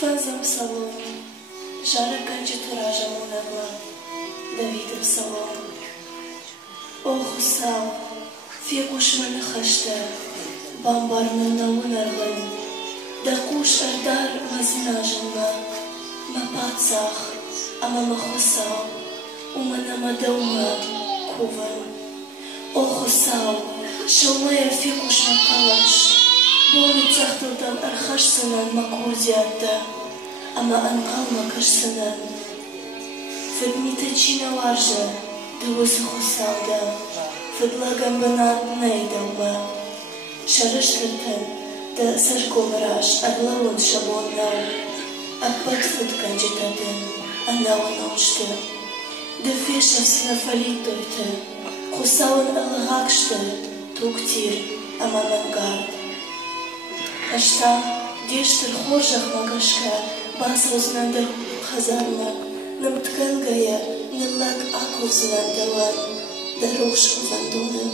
Fazem salom, žara kanče turaža munagla, David salom. O Husal, fiekush mă năhăște, bambar mă năunărgân, Dakush ardar mă znajână, mă pațah, ama mă Husal, umănă mă dăumă, cuvân. O Husal, шалмая fiekush mă kalash, Bolu цахтылдан архашсынан макурдиарда, ама анкалма кашсынан. Федмите чина ларжа, дылысы Хусалда, Федлаган банат нейдалма. Шарыштыртын, да сарковараш арлаун шабоннау, Акбат фыткан жетадын, анауын аушты. Да фешав сынафалитойты, Хусалын алыгакшты, туктир, ама мангард. Ашта дештер хожах магашка басознандыр хазармак, Намткангая ныллак акузнандалан, Дарушку вандуным.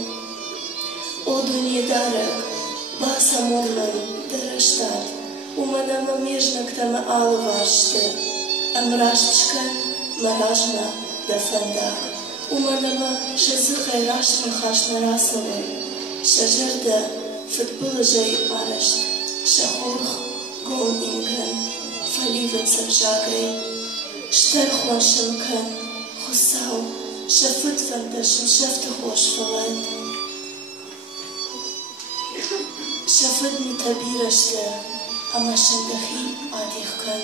О дуньедарак, баса морман, дараштат, Уманама межнак тама алвашты, Амраштшкан маражна да фандак, Уманама шазыхай рашна хашна расовым, Шажарда футбылыжай арашт, Шахурх гон инган, фаливан сабжагай, Штерхуан шамкан, Хусал, шафытван дашын шафтахуаш фалат. Шафыт митабирашта, ама шандахи адихкан,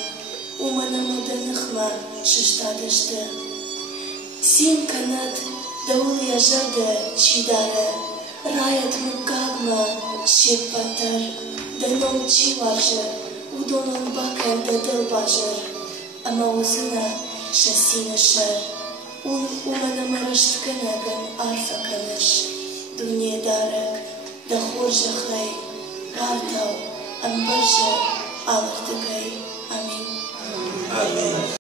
Уманама даныхма шиштадашта. Син канат даул яжарда чидара, Раят мукагма шеппатар, Даном чиважар, Удонон бакан дадыл бажар, Ама узына шасина шар. Уманама раштканаган арфа каныш, Дуньедарак, да хоржахай, Гартау, амбаржа, алырдыгай. Амин.